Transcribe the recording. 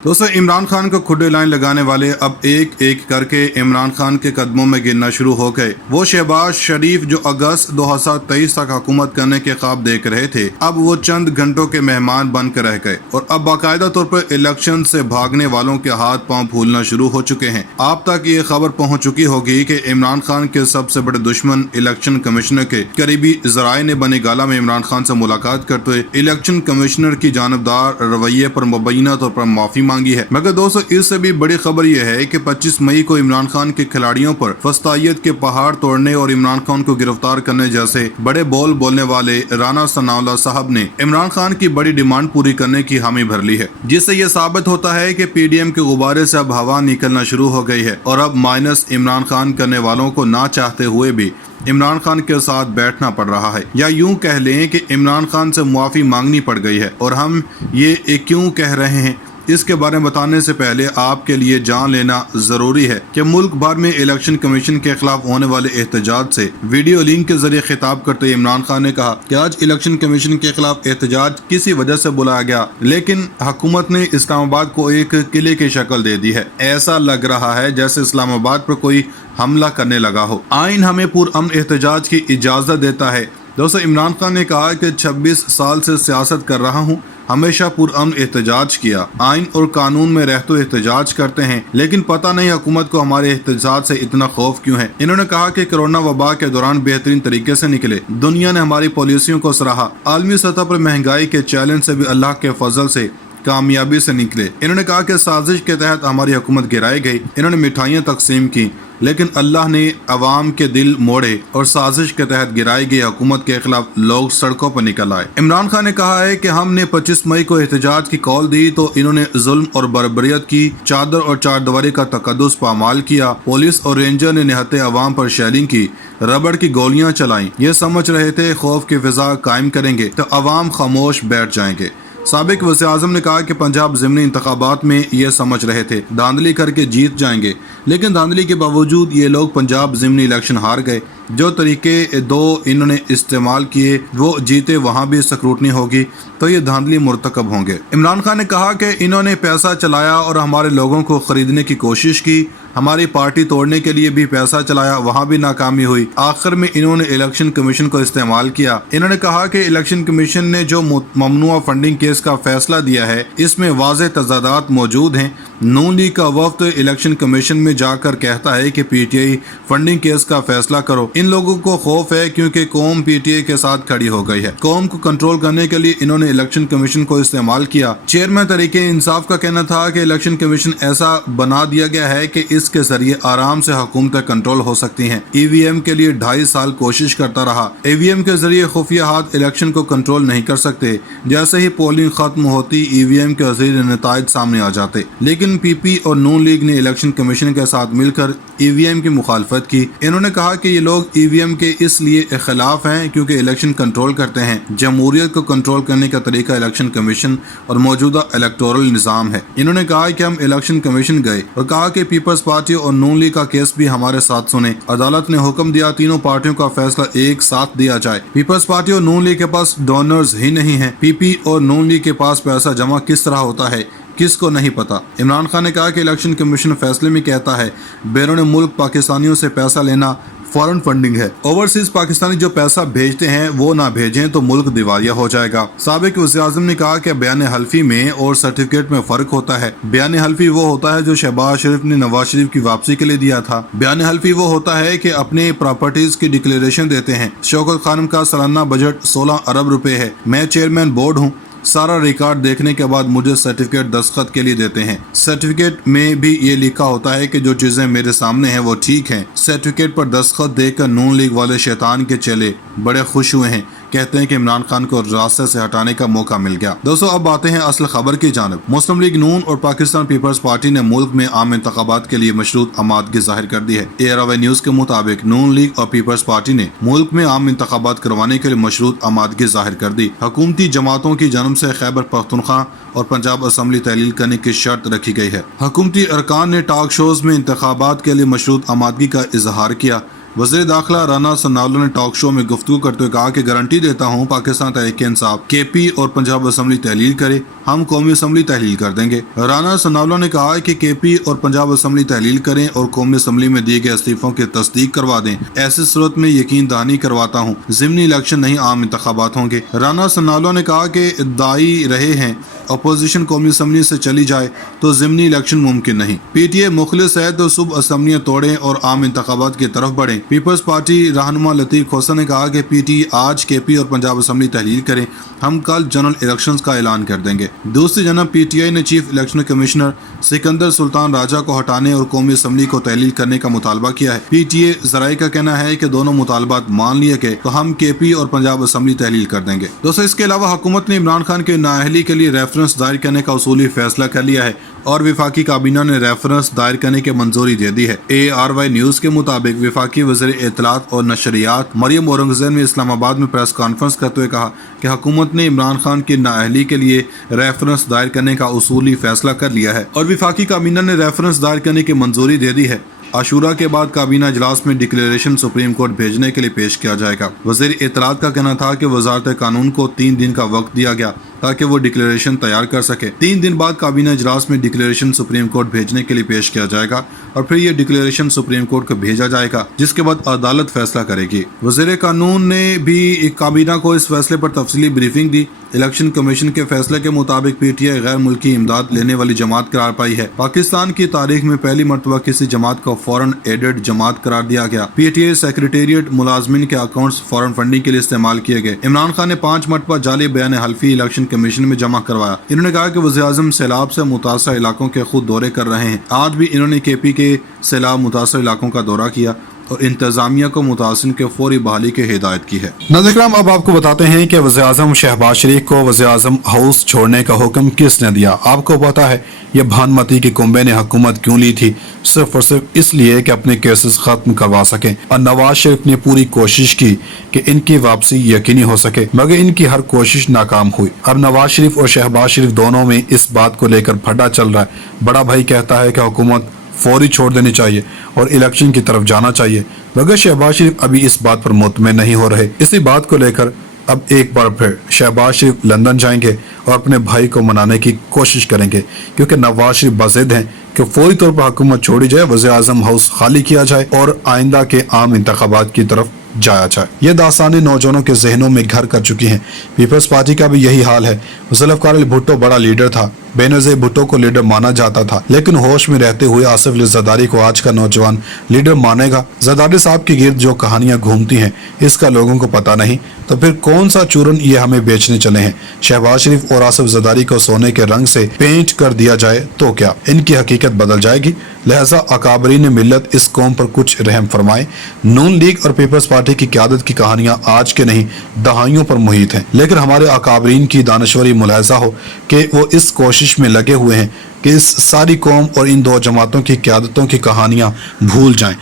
दोस्तों, इमरान खान को खुडे लाइन लगाने वाले अब एक एक करके इमरान खान के कदमों में गिरना शुरू हो गए। वो शहबाज शरीफ जो अगस्त 2023 तक हुकूमत करने के ख्वाब देख रहे थे, अब वो चंद घंटों के मेहमान बन कर रह गए और अब बाकायदा तौर पर इलेक्शन से भागने वालों के हाथ पांव फूलना शुरू हो चुके हैं। आप तक ये खबर पहुंच चुकी होगी कि इमरान खान के सबसे बड़े दुश्मन इलेक्शन कमिश्नर के करीबी जराए ने बनी गाला में इमरान खान से मुलाकात करते हुए इलेक्शन कमिश्नर की जानबदार रवैये पर मुबैना तौर पर माफी मांगी है। मगर दोस्तों, इससे भी बड़ी खबर यह है कि 25 मई को इमरान खान के खिलाड़ियों पर फस्तायत के पहाड़ तोड़ने और इमरान खान को गिरफ्तार करने जैसे बड़े बोल बोलने वाले राना सनाउल्लाह साहब ने इमरान खान की बड़ी डिमांड पूरी करने की हामी भर ली है, जिससे यह साबित होता है कि पीडीएम के गुब्बारे से अब हवा निकलना शुरू हो गई है और अब माइनस इमरान खान करने वालों को ना चाहते हुए भी इमरान खान के साथ बैठना पड़ रहा है, या यूं कह लें कि इमरान खान से मुआफी मांगनी पड़ गई है। और हम ये क्यों कह रहे हैं, इसके बारे में बताने से पहले आपके लिए जान लेना जरूरी है कि मुल्क भर में इलेक्शन कमीशन के खिलाफ होने वाले एहतजाज से वीडियो लिंक के जरिए खिताब करते इमरान खान ने कहा कि आज इलेक्शन कमीशन के खिलाफ एहतजाज किसी वजह से बुलाया गया, लेकिन हुकूमत ने इस्लामाबाद को एक किले की शक्ल दे दी है। ऐसा लग रहा है जैसे इस्लामाबाद पर कोई हमला करने लगा हो। आइन हमें पुरअमन एहतजाज की इजाजत देता है। दोस्तों, इमरान खान ने कहा कि 26 साल से सियासत कर रहा हूँ, हमेशा पुरअमन एहतजाज किया, आइन और कानून में रहते हुए एहतजाज करते हैं, लेकिन पता नहीं हुकूमत को हमारे एहतजाज से इतना खौफ क्यों है। इन्होंने कहा कि कोरोना वबा के दौरान बेहतरीन तरीके से निकले, दुनिया ने हमारी पॉलिसियों को सराहा, आलमी सतह पर महंगाई के चैलेंज से भी अल्लाह के फजल से कामयाबी से निकले। इन्होंने कहा कि साजिश के तहत हमारी हुकूमत गिराई गई, इन्होंने मिठाइयाँ तकसीम की, लेकिन अल्लाह ने अवाम के दिल मोड़े और साजिश के तहत गिराई गई हुकूमत के खिलाफ लोग सड़कों पर निकल आए। इमरान खान ने कहा है कि हमने 25 मई को एहतजाज की कॉल दी तो इन्होंने जुल्म और बर्बरियत की चादर और चारदीवारी का तकद्दुस पामाल किया। पुलिस और रेंजर ने निहत्ते अवाम पर शेलिंग की, रबड़ की गोलियां चलाई। ये समझ रहे थे खौफ की फिजा कायम करेंगे तो अवाम खामोश बैठ जाएंगे। साबिक वज़ीर-ए-आज़म ने कहा कि पंजाब ज़िमनी इंतखाबात में ये समझ रहे थे धांधली करके जीत जाएंगे, लेकिन धांधली के बावजूद ये लोग पंजाब ज़िमनी इलेक्शन हार गए। जो तरीके दो इन्होंने इस्तेमाल किए वो जीते, वहाँ भी स्क्रूटनी होगी तो ये धांधली मुर्तकब होंगे। इमरान खान ने कहा कि इन्होंने पैसा चलाया और हमारे लोगों को खरीदने की कोशिश की, हमारी पार्टी तोड़ने के लिए भी पैसा चलाया, वहाँ भी नाकामी हुई। आखिर में इन्होंने इलेक्शन कमीशन को इस्तेमाल किया। इन्होंने कहा कि इलेक्शन कमीशन ने जो ममनुआ फंडिंग केस का फैसला दिया है इसमें वाज़ेह तज़ादात मौजूद हैं। नून लीग का वफ्द इलेक्शन कमीशन में जाकर कहता है कि पीटीआई फंडिंग केस का फैसला करो। इन लोगों को खौफ है क्योंकि कौम पीटीआई के साथ खड़ी हो गई है। कौम को कंट्रोल करने के लिए इन्होंने इलेक्शन कमीशन को इस्तेमाल किया। चेयरमैन तहरीके इंसाफ का कहना था कि इलेक्शन कमीशन ऐसा बना दिया गया है कि इसके जरिए आराम से हुकूमतें कंट्रोल हो सकती हैं। ईवीएम के लिए 2.5 साल कोशिश करता रहा। ईवीएम के जरिए खुफिया हाथ इलेक्शन को कंट्रोल नहीं कर सकते। जैसे ही पोलिंग खत्म होती ईवीएम के जरिए नताइज सामने आ जाते, लेकिन पीपी और नून लीग ने इलेक्शन कमीशन के साथ मिलकर ईवीएम की मुखालफत की। इन्होंने कहा कि ये लोग ईवीएम के इसलिए खिलाफ हैं क्योंकि इलेक्शन कंट्रोल करते हैं। जमहूरियत को कंट्रोल करने का तरीका इलेक्शन कमीशन और मौजूदा इलेक्टोरल निज़ाम है। इन्होंने कहा कि हम इलेक्शन कमीशन गए और कहा कि पीपल्स पार्टी और नून लीग का केस भी हमारे साथ सुने। अदालत ने हुक्म दिया तीनों पार्टियों का फैसला एक साथ दिया जाए। पीपल्स पार्टी और नून लीग के पास डोनर्स ही नहीं है। पीपी और नून लीग के पास पैसा जमा किस तरह होता है किसको नहीं पता। इमरान खान ने कहा कि इलेक्शन कमीशन फैसले में कहता है बैरून मुल्क पाकिस्तानियों से पैसा लेना फॉरेन फंडिंग है। ओवरसीज पाकिस्तानी जो पैसा भेजते हैं वो ना भेजें तो मुल्क दिवालिया हो जाएगा। साबिक वज़ीर-ए-आज़म ने कहा कि बयान हल्फी में और सर्टिफिकेट में फर्क होता है। बयान हल्फी वो होता है जो शहबाज शरीफ ने नवाज शरीफ की वापसी के लिए दिया था। बयान हल्फी वो होता है कि अपने प्रॉपर्टीज की डिक्लेरेशन देते हैं। शौकत खानम का सालाना बजट 16 अरब रुपए है। मैं चेयरमैन बोर्ड हूँ। सारा रिकॉर्ड देखने के बाद मुझे सर्टिफिकेट दस्तखत के लिए देते हैं। सर्टिफिकेट में भी ये लिखा होता है कि जो चीजें मेरे सामने हैं वो ठीक हैं। सर्टिफिकेट पर दस्तखत देकर नून लीग वाले शैतान के चेले बड़े खुश हुए हैं, कहते हैं कि इमरान खान को रास्ते से हटाने का मौका मिल गया। दोस्तों, अब आते हैं असल खबर की जानिब। मुस्लिम लीग नून और पाकिस्तान पीपल्स पार्टी ने मुल्क में आम इंतखाबात के लिए मशरूत आमादगी जाहिर कर दी है। एयरवे न्यूज के मुताबिक नून लीग और पीपल्स पार्टी ने मुल्क में आम इंतखाबात करवाने के लिए मशरूत आमादगी जाहिर कर दी। हुकूमती जमातों की जन्म से खैबर पख्तूनख्वा और पंजाब असम्बली तहलील करने की शर्त रखी गई है। हुकूमती अरकान ने टॉक शोज में इंतखाबात के लिए मशरूत आमादगी का इजहार किया। वज़ीर दाखिला राना सनाउल्लाह ने टॉक शो में गुफ्तगू करते हुए कहा कि गारंटी देता हूँ पाकिस्तान तहरीक इंसाफ KP और पंजाब असम्बली तहलील करे, हम कौमी असम्बली तहलील कर देंगे। राना सनाउल्लाह ने कहा कि KP और पंजाब असम्बली तहलील करें और कौमी असम्बली में दिए गए इस्तीफों की तस्दीक करवा दें। ऐसी सूरत में यकीन दहानी करवाता हूँ ज़िमनी इलेक्शन नहीं आम इंतखाबात होंगे। राना सनाउल्लाह ने कहा कि दाई रहे हैं अपोजिशन कौमी असम्बली से चली जाए तो ज़िमनी इलेक्शन मुमकिन नहीं। PTA मुखलिस है तो सुबह असम्बलियाँ तोड़ें और आम इंतखाबात की तरफ बढ़ें। पीपल्स पार्टी रहनुमा लतीफ़ खोसा ने कहा कि PTA आज KP और पंजाब असम्बली तहलील करें, हम कल जनरल इलेक्शंस का ऐलान कर देंगे। दूसरी जानब PTI ने chief election commissioner Sikandar Sultan Raja को हटाने और कौमी असम्बली को तहलील करने का मुतालबा किया है। PTA ज़राए का कहना है कि दोनों मुतालबात मान लिए गए तो हम KP और पंजाब असम्बली तहलील कर देंगे। दोस्तों, इसके अलावा हुकूमत ने इमरान खान के नाअहली के लिए रेफरेंस दायर करने का उसूली फैसला कर लिया है और वफाकी काबीना ने रेफरेंस दायर करने की मंजूरी दे दी है। ARY न्यूज़ के मुताबिक वफाकी वज़ीर इत्तलात और नशरियात मरियम औरंगज़ेब ने इस्लामाबाद में प्रेस कॉन्फ्रेंस करते हुए कहा कि हुकूमत ने इमरान खान की नाअहली के लिए रेफरेंस दायर करने का उसूली फैसला कर लिया है और वफाकी काबीना ने रेफरेंस दायर करने की मंजूरी दे दी है। आशूरा के बाद काबीना इजलास में डिक्लेरेशन सुप्रीम कोर्ट भेजने के लिए पेश किया जाएगा। वज़ीर इत्तलात का कहना था कि वजारत कानून को 3 दिन का वक्त दिया गया ताकि वो डिक्लेरेशन तैयार कर सके। 3 दिन बाद काबीना इजलास में डिक्लेरेशन सुप्रीम कोर्ट भेजने के लिए पेश किया जाएगा और फिर ये डिक्लेरेशन सुप्रीम कोर्ट को भेजा जाएगा, जिसके बाद अदालत फैसला करेगी। वज़ीर कानून ने भी काबीना को इस फैसले पर तफसीली ब्रीफिंग दी। इलेक्शन कमीशन के फैसले के मुताबिक PTI गैर मुल्की इमदाद लेने वाली जमात करार पाई है। पाकिस्तान की तारीख में पहली मरतबा किसी जमात को फॉरेन एडेड जमात करार दिया गया। PTI सेक्रेटेरिएट मुलाजमिन के अकाउंट्स फॉरेन फंडिंग के लिए इस्तेमाल किए गए। इमरान खान ने 5 मरतबा जाली बयान हल्फी इलेक्शन कमीशन में जमा करवाया। इन्होंने कहा कि वज़ीर-ए-आज़म सैलाब से मुतासर इलाकों के खुद दौरे कर रहे हैं। आज भी इन्होंने KP के सैलाब मुतासर इलाकों का दौरा किया और इंतजामिया को मुतासिन के फौरी बहाली की हिदायत की है। नाज़रीन किराम, अब आपको बताते हैं कि वज़ीर-ए-आज़म शहबाज शरीफ को वज़ीर-ए-आज़म हाउस छोड़ने का हुक्म किसने दिया। आपको पता है ये भानुमती की कुंबे ने हुकूमत क्यों ली थी? सिर्फ और सिर्फ इसलिए कि अपने केसेस खत्म करवा सकें और नवाज शरीफ ने पूरी कोशिश की कि इनकी वापसी यकीनी हो सके, मगर इनकी हर कोशिश नाकाम हुई। अब नवाज शरीफ और शहबाज शरीफ दोनों में इस बात को लेकर फटा चल रहा है। बड़ा भाई कहता है कि हुकूमत फौरी छोड़ देनी चाहिए और इलेक्शन की तरफ जाना चाहिए, मगर शहबाज शरीफ अभी इस बात पर मुतमईन नहीं हो रहे। इसी बात को लेकर अब एक बार फिर शहबाज शरीफ लंदन जाएंगे और अपने भाई को मनाने की कोशिश करेंगे, क्योंकि नवाज शरीफ बज़िद हैं कि फौरी तौर पर हुकूमत छोड़ी जाए, वज़ीर-ए-आज़म हाउस खाली किया जाए और आइंदा के आम इंतखाबात की तरफ जाया जाए। ये दास्तानें नौजवानों के जहनों में घर कर चुकी हैं। पीपल्स पार्टी का भी यही हाल है। जुल्फ़िकार अली भुट्टो बड़ा लीडर था, बेनज़ीर भुट्टो को लीडर माना जाता था, लेकिन होश में रहते हुए आसिफ अली ज़रदारी को आज का नौजवान लीडर मानेगा? ज़रदारी साहब के गिर्द जो कहानियां घूमती हैं इसका लोगों को पता नहीं, तो फिर कौन सा चूरन ये हमें बेचने चले हैं? शहबाज शरीफ और आसिफ ज़रदारी को सोने के रंग से पेंट कर दिया जाए तो क्या इनकी हकीकत बदल जाएगी? लिहाजा अकाबरीन मिल्लत इस कौम पर कुछ रहम फरमाए। नून लीग और पीपल्स पार्टी की क़यादत की कहानियां आज के नहीं दहाइयों पर मुहित हैं, लेकिन हमारे अकाबरीन की दानश्वरी मुलाहिज़ा हो कि वो इस कोशिश में लगे हुए हैं कि इस सारी कौम और इन 2 जमातों की क़यादतों की कहानियां भूल जाएं।